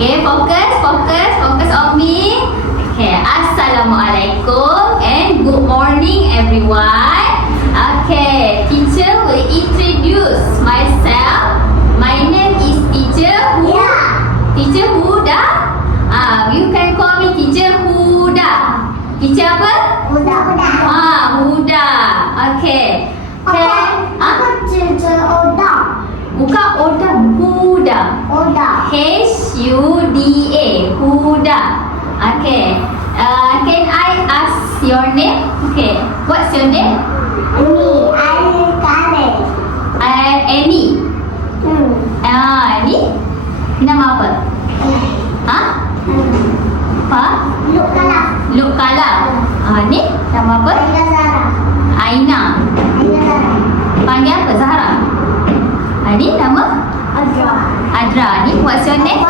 Okay, focus on me. Okay, Assalamualaikum and good morning everyone. Okay, teacher will introduce myself. My name is Teacher Huda. Teacher Huda. You can call me Teacher Huda. Teacher apa? Huda. Huda. Okay. Apa Teacher Oda? Bukan Oda, Huda. H-U-D-A. Huda. Okay. Can I ask your name? Okay. What's your name? Annie. Annie? Nama apa? Apa? Look Kala. Ni nama apa? Aina. Panggil apa? Zahra. Ni nama? Adra. Ni what's your name?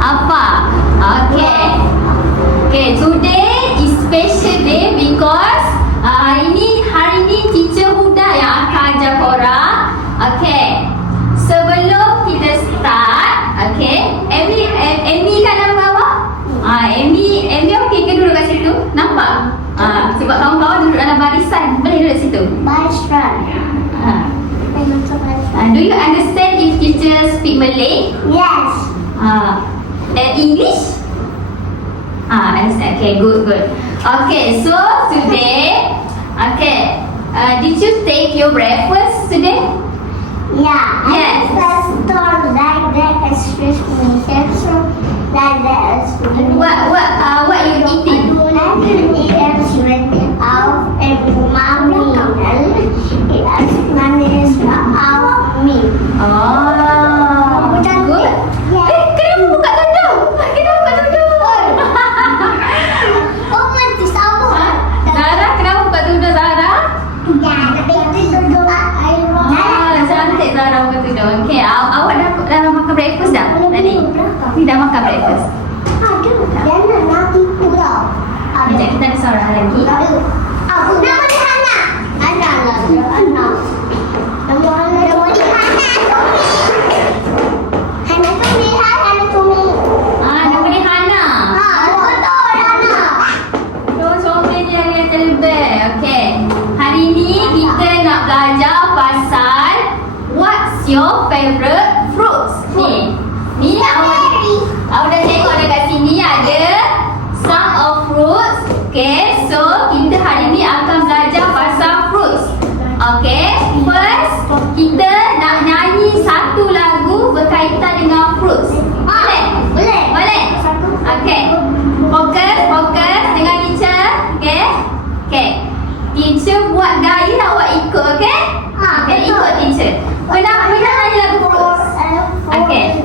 Apa? Okay, today is special day because hari ni Teacher Huda yang akan ajar korang. Okay, sebelum kita start, okay, Amy kan nama apa? Amy okey ke duduk kat situ? Nampak? Sebab kawan-kawan duduk dalam barisan, boleh duduk situ? Do you understand if teacher speak Malay? Yes. English? Understand. Okay, good. Okay, so today, did you take your breakfast today? Yeah. Yes. First door like that excuse me. So like that excuse me. What you eating? I can eat everything out and mommy and it money out me. Oh, good. Kenapa buka tudung? Oh, mati sama. Zara, kenapa buka tudung Zara? Ya, tapi itu duduk air. Cantik Zara buka tudung. Okay, awak dah makan breakfast dah tadi? Ni dah makan breakfast. Jangan nanti pulau. Sekejap, kita ada seorang lagi. Aku nama dia Hana. Hana. Nama dia Hana Tumi. Hana Tumi. Nama dia Hana. Betul Hana. Comel dia yang terlebih. Okay. Hari ni kita nak belajar pasal what's your favourite fruits? Ni awak dah tengok dekat sini ada some of fruits. Okay, so kita hari ni akan belajar pasal fruits. Okay, first kita nak nyanyi satu lagu berkaitan dengan fruits. Boleh? Okay, fokus dengan teacher. Okay, teacher buat gaya awak ikut, okay? Okay, ikut teacher. Pernah nyanyi lagu fruits? Okay.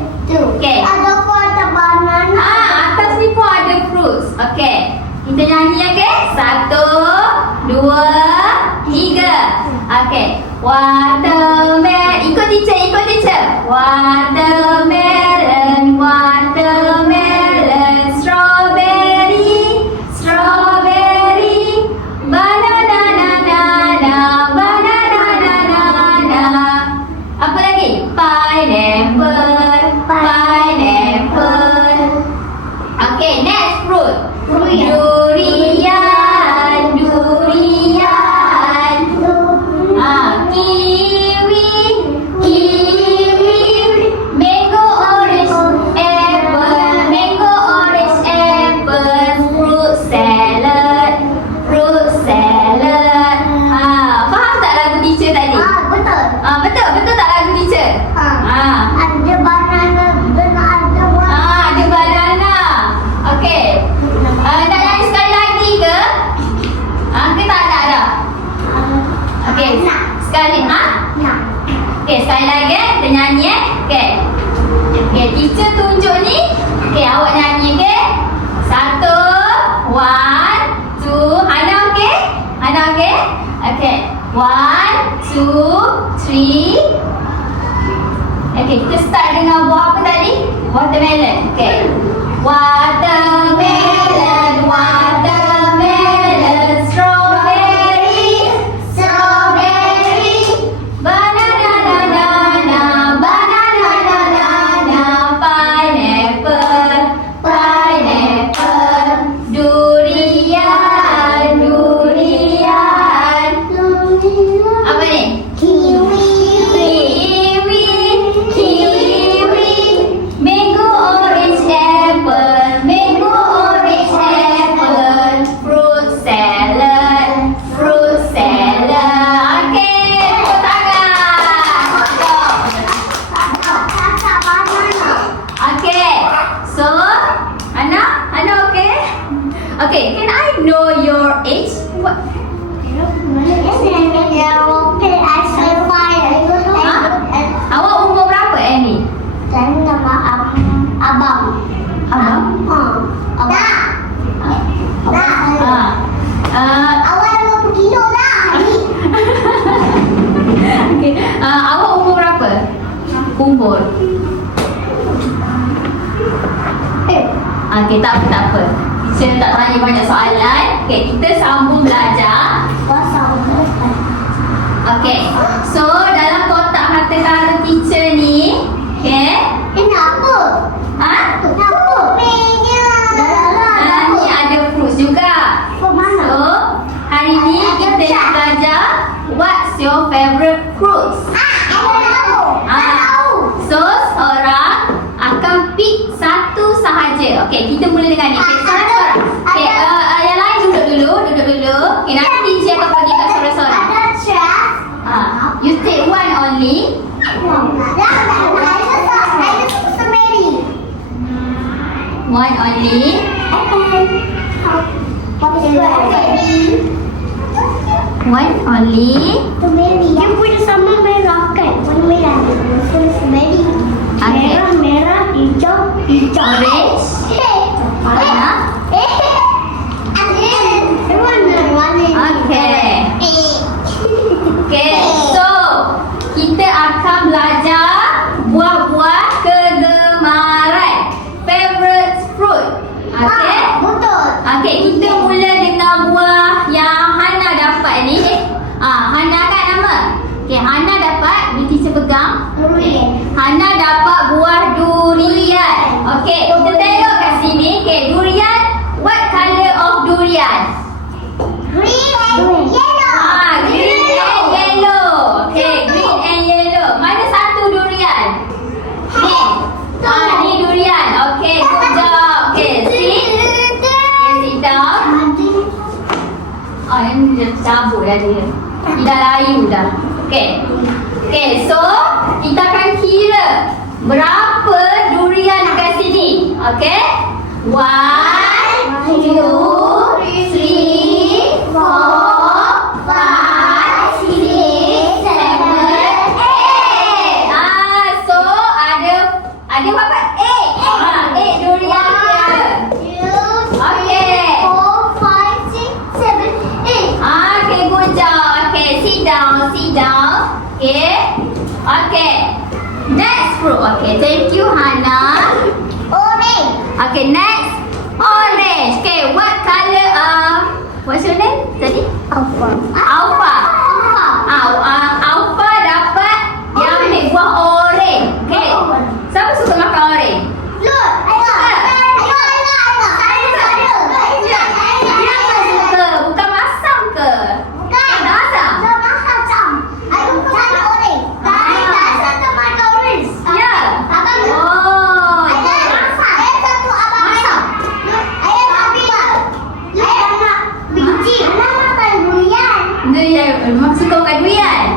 Ada kota banana. Atas ni pun ada fruits. Okay, kita nyanyi, okay? 1, 2, 3. Okay. Watermelon. Ikut teacher. Watermelon. Strawberry. Banana. Apa lagi? Pineapple. Okay, next fruit. Durian. Kiwi. Mango, orange, apple. Fruit salad. Faham tak lagu teacher tadi? Betul. Betul tak lagu teacher? Ada banana dan ada Ada banana. Okay. Nak nyanyi sekali lagi ke? Ke tak nak dah? Okay. Sekali. Okay, sekali lagi kita nyanyi Okay, teacher tunjuk ni. Okay, awak nyanyi, okay? 1, 1, 2. Hana, okay? Okay. 1, 2, 3. Okay, kita start dengan buah apa tadi? Watermelon. Okay. Watermelon. Strawberry. Banana. Okey, tak apa, tak apa. Teacher tak tanya banyak soalan. Okey, kita sambung belajar. Okey. So, dalam kotak harta karun teacher ni, okey. Kenapa? Ha? Kenapa? Ni ada fruits juga. Mana? So, hari ni kita nak belajar what's your favorite fruits. So, seorang akan pick satu sahaja. Okey, kita mula dengan ni. Okey, seorang-seorang. Okey, yang lain duduk dulu. Okey, nanti teacher akan bagikan seorang-seorang. You take one only. One only. One only. Dia punya sama merah kan? Warna merah. Strawberry. Okay. Merah, hijau. Orange. Warna. Okay, so kita akan belajar buah-buah kegemaran. Favorite fruit. Okay. Betul. Okay, kita mula dengan buah yang Hana dapat ni. Hana kan nama? Okay, Hana dapat. Ni teacher pegang. Durian. Hana dapat buah durian. Okay, kita tengok kat sini. Okay, durian. What colour of durian? Green and yellow. Green and yellow. Okay, green and yellow. Mana satu durian? Ni. Ni durian. Okay, good job. Okay, sit. Okay, sit down. Yang dia cabut dah dia. Dia dah layu dah. Okay. Okay, so kita akan kira berapa durian dekat sini. Okay. 1, 2, 3, 4, 5, 6, 7, 8. So ada berapa? 8. 8 durian dia. Okay. 4, 5, 6, 7, 8. Okay, good job. Okay, sit down. Okay. Okay. Next fruit. Okay, thank you, Hana. Orange. Okay, next. Orange. Okay, what color what's your name tadi? Alpha. Alpha. Alpha dapat yang ambil buah orange. Okay. Siapa suka makan orange? Look, Bukan masam ke? Tak masam? Ya. Oh. Durian. Mak suka makan durian.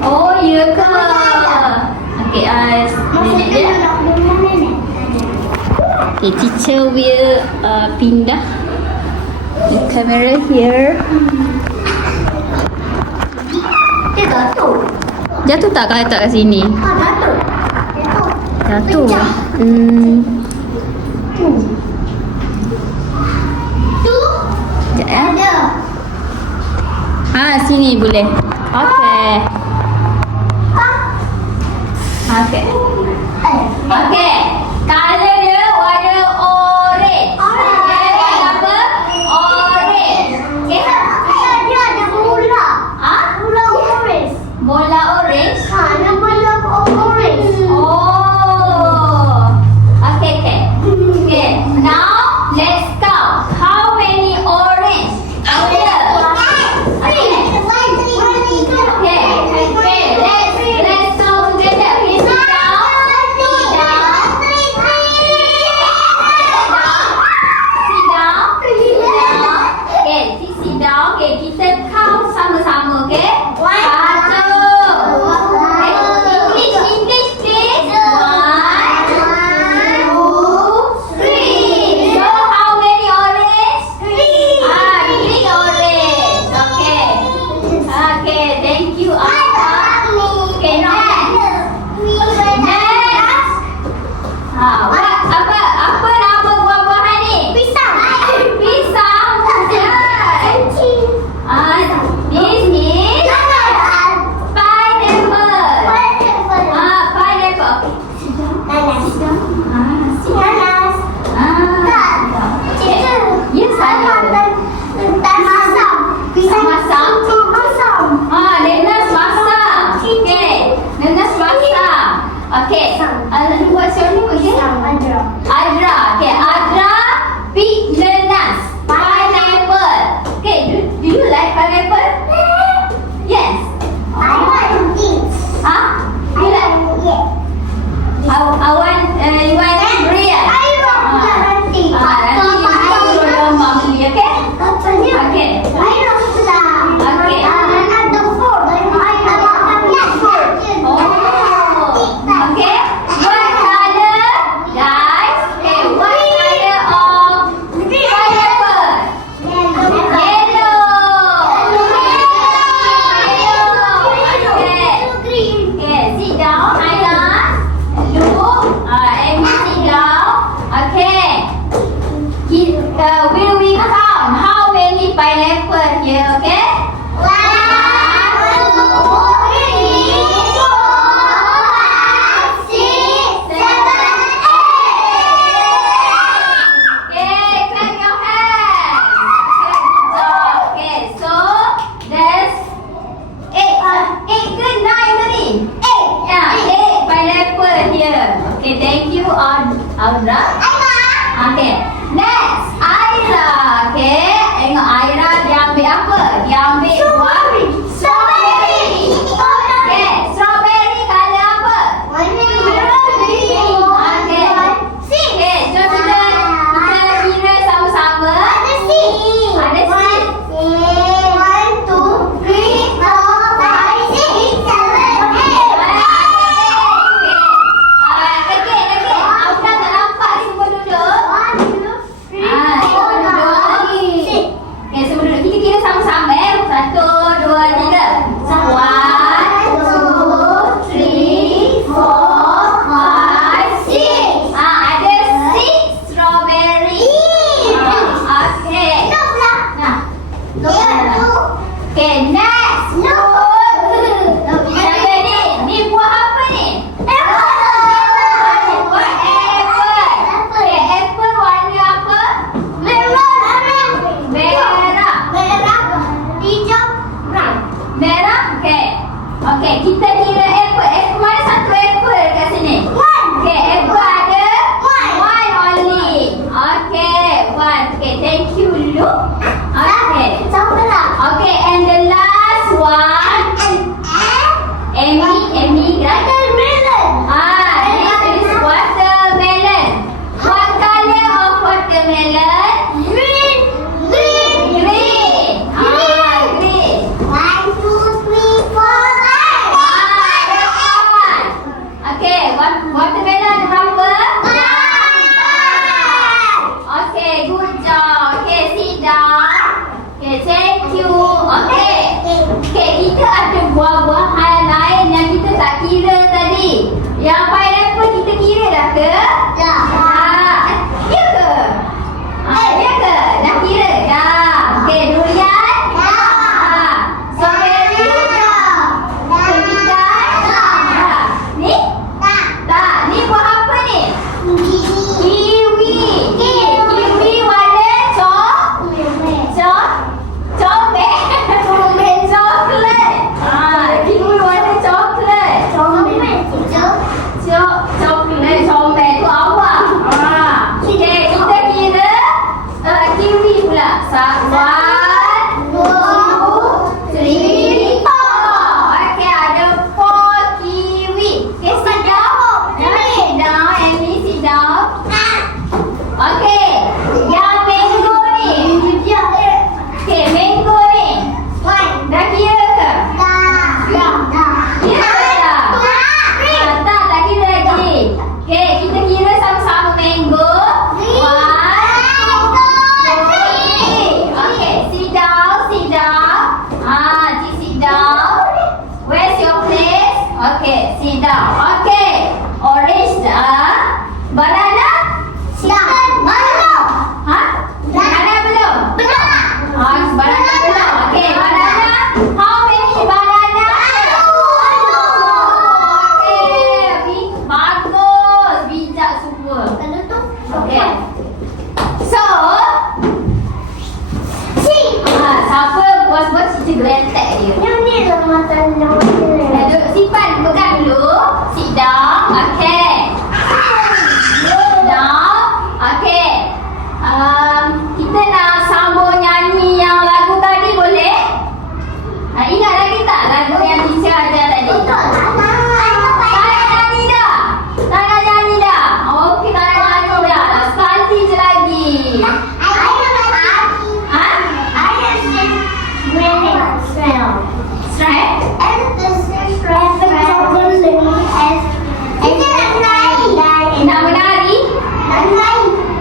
Oh, ya ke? Okay, okay, teacher will pindah the camera here. Jatuh tak kalau letak kat sini? Jatuh. Sekejap ya. Sini boleh. Okay. Okay. Okay. Colour dia warna orange. Okay, warna apa? Orange. Okay. Bola orange. Oh. Okay. Okay. Now let's count. How many orange? Okay. Okay. Let's count together. Okay, sit down. Okey, kita kira apple. Apple mana satu apple kat sini? Okey, apple ada one only. Okey, one. Okey, thank you, Lu. Okey. Okay, and the last one, Amy, right? This is watermelon. What color of watermelon? Green. Green. Okay, watermelon berapa? Okay, good job. Okay, sit down. Okay, thank you. Okay. Okay, kita ada buah-buahan lain yang kita tak kira tadi. Yang pineapple kita kira dah ke? Ya ke? Ya ke? Dah kira? Ya. Okay, durian? Strawberry? Kempitan? Ni? Tak. Ni buah apa ni? Kiwi. Kiwi warna coklat. Kiwi warna coklat. Coklat, comel tu awak. Okay, kita kira kiwi pula. One, two, three, four. Okay, ada 4 kiwi. Okay, sit down. Sit down, Amy, sit down. Okay, yang mango ni. Okay, mango ni. Dah kira ke? Kira dah? Tak kira lagi. Okay, kita kira sama-sama mango. 1, 2, 3. Okay, sit down. Cik sit down. Where's your place? Okay, sit down. Okay, orange banana? Banana belum? Banana belum. Okay, banana. How many banana? Okay, bagus. Bijak semua. Okay. So, siapa buat cerita geletek dia? Duduk simpan, pegang dulu. Sit down. Okay. Sit down. Okay. Kita nak sambung nyanyi yang lagu tadi boleh? Ingat lagi tak lagu yang teacher ajar tadi? Tak nak nyanyi dah? Okey, tak nak nyanyi dah. Sekali je lagi. Strength? Nak menari?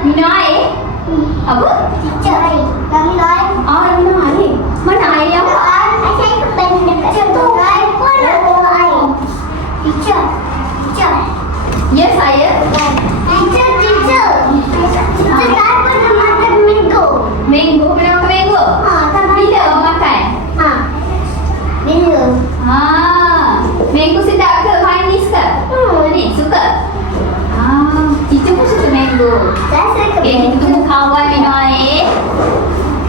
Minum air? Apa? Minum air? Mana air yang ya saya? Mango? Kenapa mango? Bila awak makan? Mango sedap ke? Manis ke? Manis? Suka? Cicu pun suka mango. Okay, kita tunggu kawan minum air.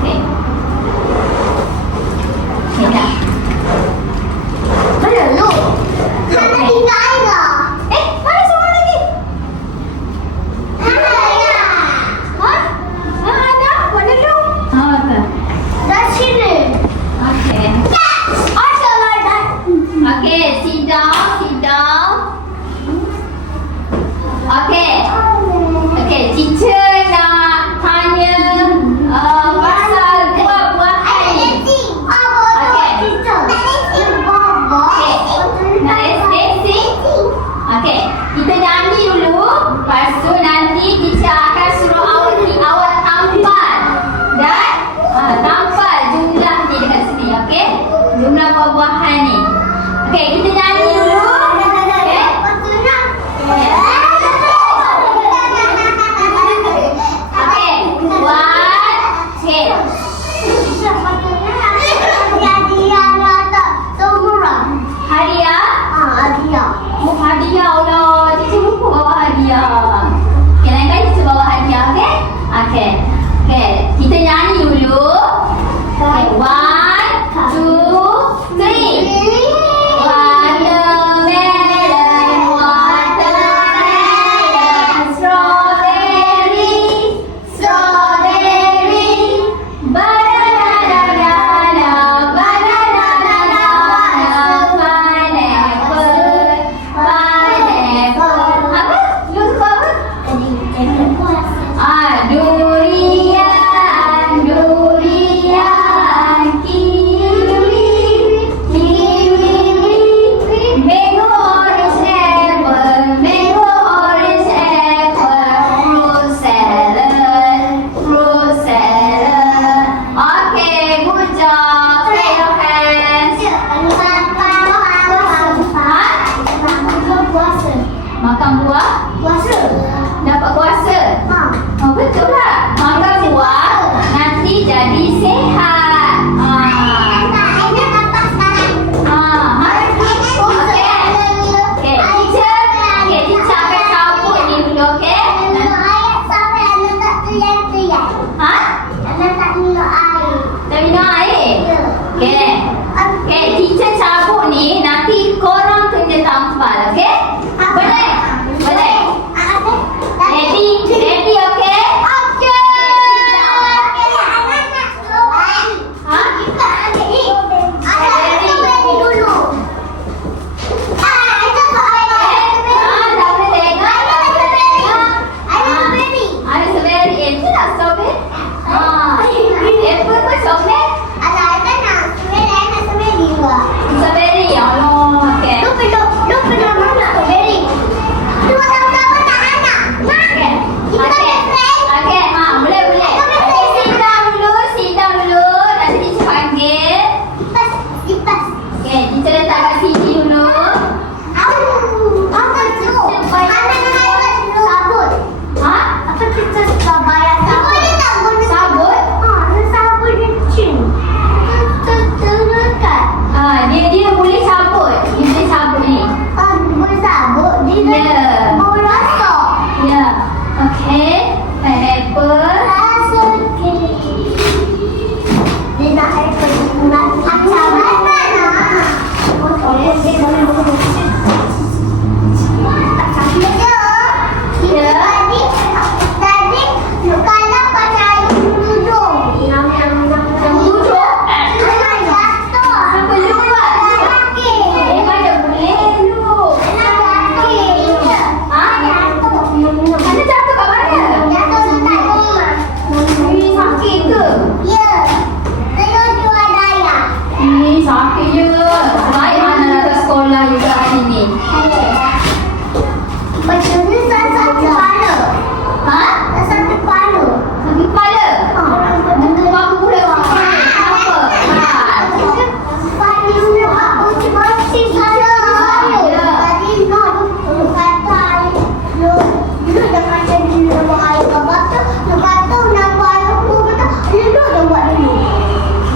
Okay. Okay, dah. Mana lu? Mana seorang lagi? Ada? Mana lu? Okay. Okay, sit down. Okay. Okay, teacher nak tanya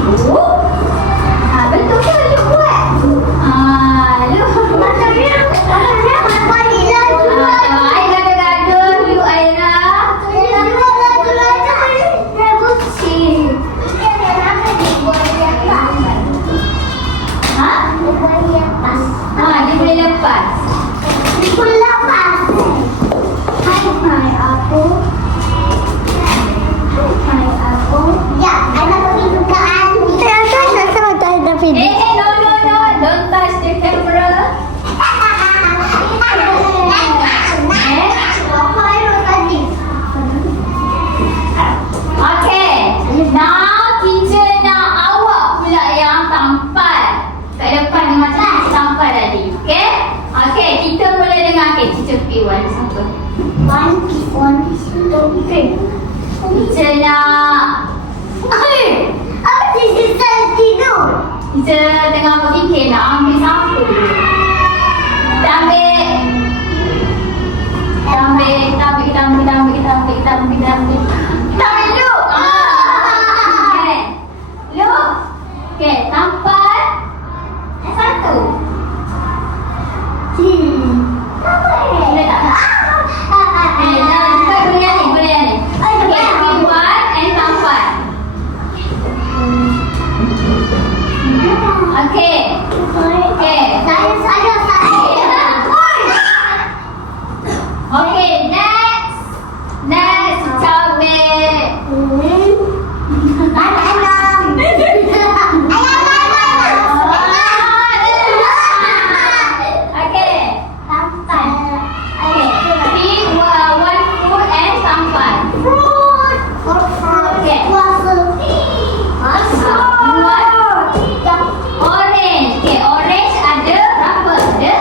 Betul ke? Lu buat. Lu. Air gaduh-gaduh. Lu Aira. Dia boleh lepas. No. Don't touch the camera. Okay. Now teacher nak awak pula yang tampal. Kat depan ni macam tampal tadi. Okay? Okay, kita mula dengan teacher P1 siapa? Teacher nak Teacher tengah berfikir nak ambil siapa dulu. Kita ambil Luke. Okay. Luke. Okay, tampal. Satu. Boleh tak? Boleh ni. Okay, P1 and tampal. Okay. Okay, next cabai. Okay. Pick one fruit and tampal. Okay. Orange. Okay, orange ada berapa? Ada?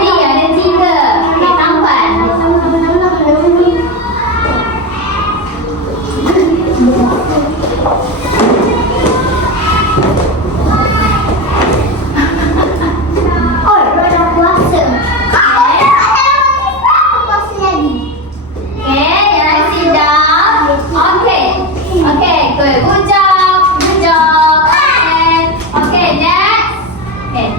3, ada 3. Okay, tampal. Good job. And okay, next. Okay.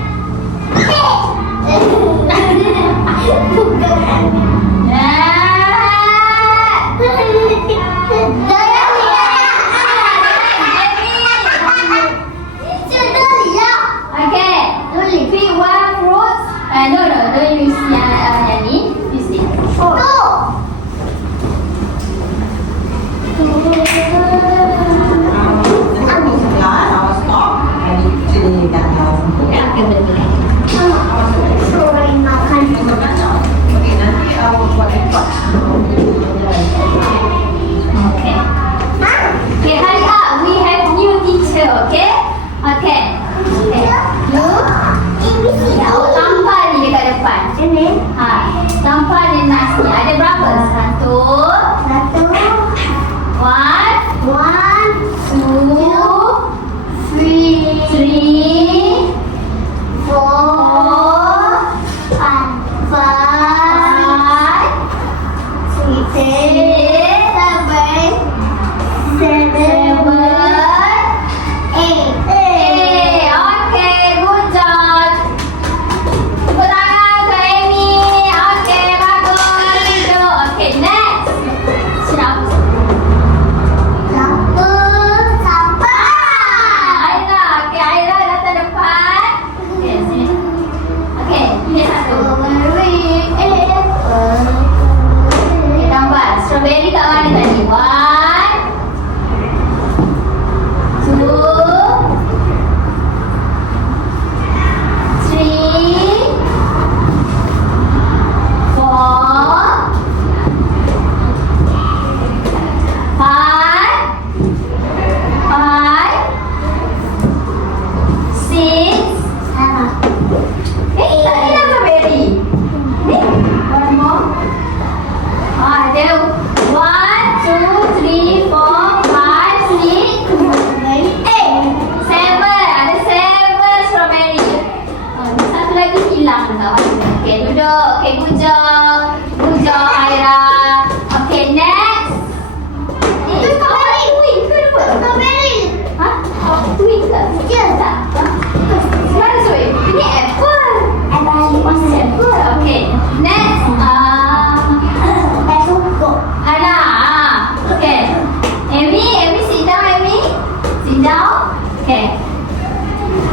Okey.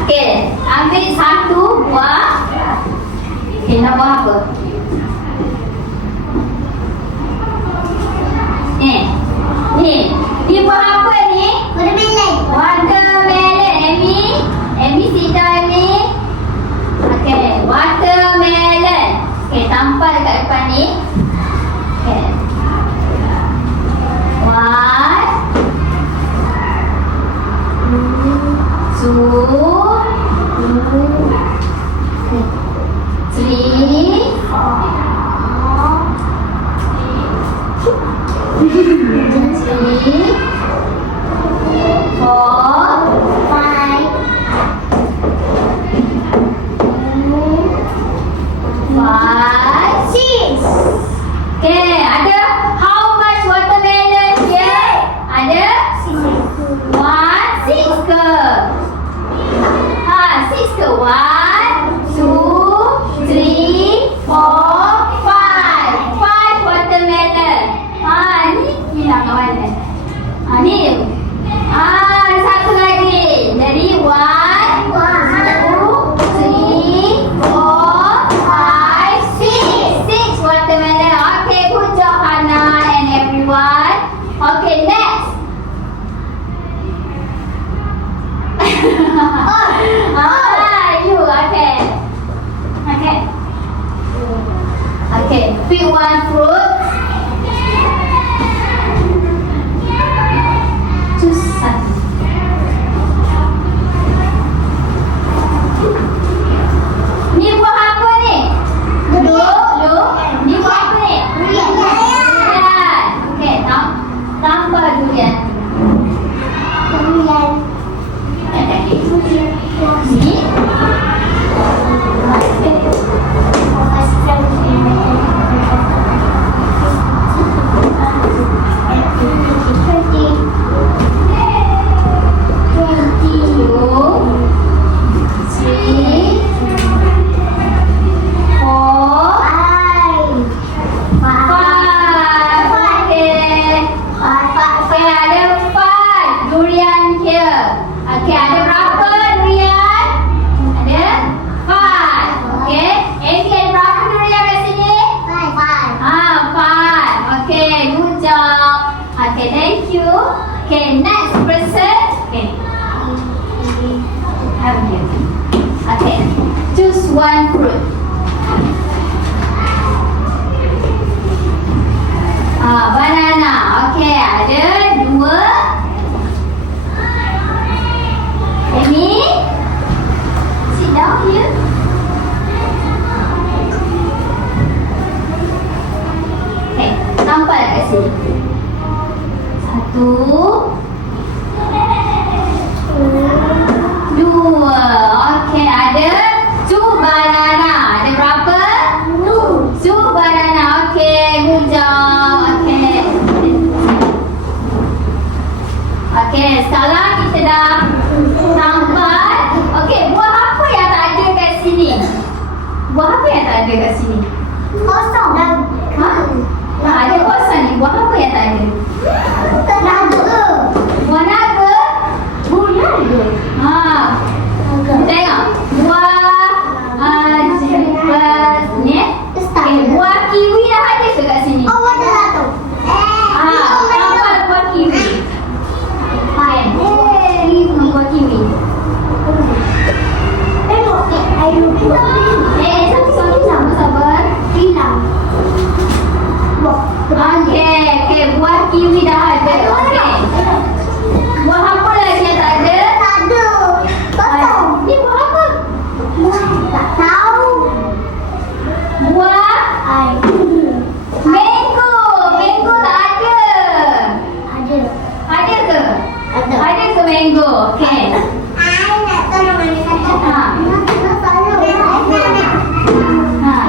Okey, ambil satu buah. Okey, nak buah apa? Ni buah apa ni? Watermelon. Watermelon. Amy sit down, Amy. Okey, watermelon. Okey, tampal dekat depan ni. Okey. One, two, three, three, four, 5, five, 6. Okay, ada how much watermelon here? Ada 1, 6 ke? Ha, 6 ke? 1, 2, 3, 4, 5. 5 watermelon. Ha, ni nak kat mana? Ha, ni. Ada satu lagi. Jadi 1, 2, 3, 4, 5, 6 watermelon. Okay, good job Hannah and everyone. Okay, next. You, okay. Okay. Okay, pick one fruit. Choose satu. Ni buah apa ni? Lu? Ni buah apa ni? Durian. Okey, tambah durian. Ni. Okay, thank you. Okay, next person. Okay. Have you? Okay. Choose one fruit. Banana. Okay, ada 2. Amy, sit down here. Okay, tampal kat sini. 1, 2. Okey, ada 2 banana. Ada berapa? 2 banana. Okey, good job. Okey. Okey, sekarang kita dah sampai. Okey, buah apa yang tak ada kat sini? Buah apa yang tak ada kat sini? Kosong. Ha? Ada kosong ni. Buah apa yang tak ada? Naga. Buah naga? Ha. Tengok. Buah ni. Okay, buah kiwi dah ada ke kat sini? Oh, ada satu. Tambah buah kiwi. Buah kiwi. Tengok ni, air lupa. Satu sabar. Hilang. Okey, buah kiwi dah ada. Okey. Buah apa lagi yang tak ada? Tak ada. Kosong. Ni buah apa? Tak tahu. Buah mango. Mango tak ada. Ada. Ada ke? Ada. Ada ke mango? Okey. Nak tolong mana satu. Ha.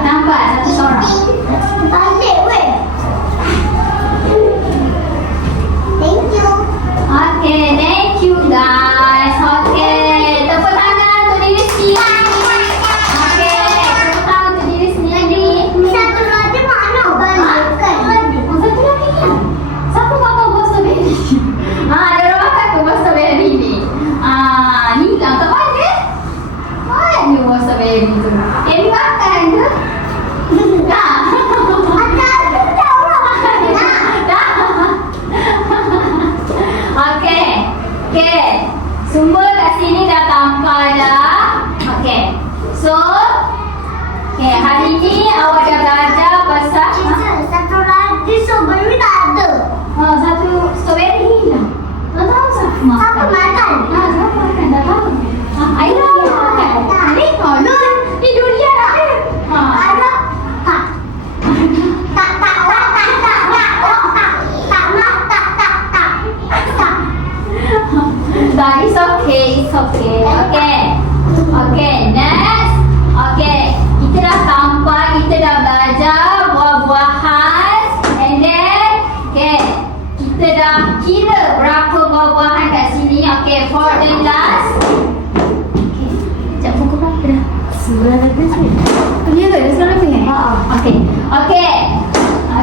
Nampak satu seorang. Balik weh. Thank you. Okay, thank you guys. Okay, tepuk tangan untuk diri sendiri. Okay, tepuk tangan untuk diri sendiri. Satu lagi mana? Balikan. Satu lagi ni. Siapa makan buah strawberry? Ada orang makan ke buah strawberry ni? Okay. Semua kat sini dah tampak dah. Okay. So, okay, hari ni awak dah belajar pasal Satu lagi strawberry tak ada. satu strawberry hilang. Tak tahu siapa makan. Siapa makan? Siapa makan? Tak tahu. Aira makan. Ni Nun. Ni durian Air. Ada. Tak. Tak. Tak, it's okay, it's okay. Okay. Okay, next. Okay, kita dah sampai, kita dah belajar buah-buahan. And then, okay, kita dah kira berapa buah-buahan kat sini. Okay, for the last. Okay, sekejap pukul berapa dah? 9:00. Ya ke? Dah 9:00 Okay. Okay.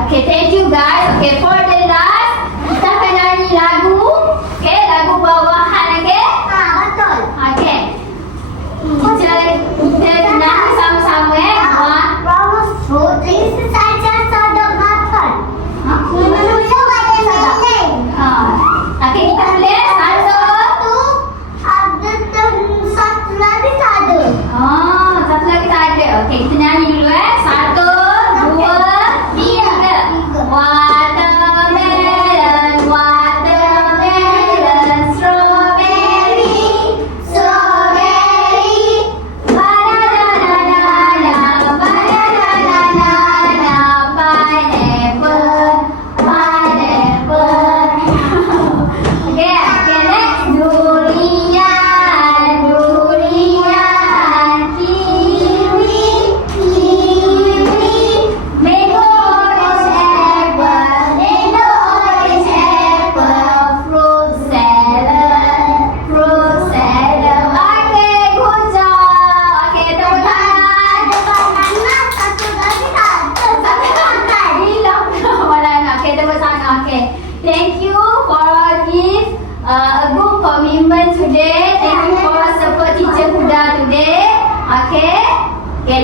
Okay, thank you guys. Okay, for the last, kita akan nyanyi lagu. Okay, lagu buah-buahan, okay? Betul. Okay. Kita nyanyi sama-sama Rose fruit ini saja sedap makan. Menuju pada sini. Okay, kita tulis satu. Satu lagi tak ada. Satu lagi tak ada. Okay, kita nyanyi dulu 1, 2, 3. Watermelon, watermelon, strawberry, strawberry, banana, banana, pineapple, pineapple. Okay, next. Durian, durian, kiwi, kiwi, mango, orange apple, mango, orange apple, fruit salad, fruit salad. Okay, good job. Okay, tepuk tangan. Banana satu lagi tak ada. Hilang banana. Okay, tepuk tangan. Okay. Thank you for this a good commitment today. Thank you for support teacher Huda today. Okay. Okay,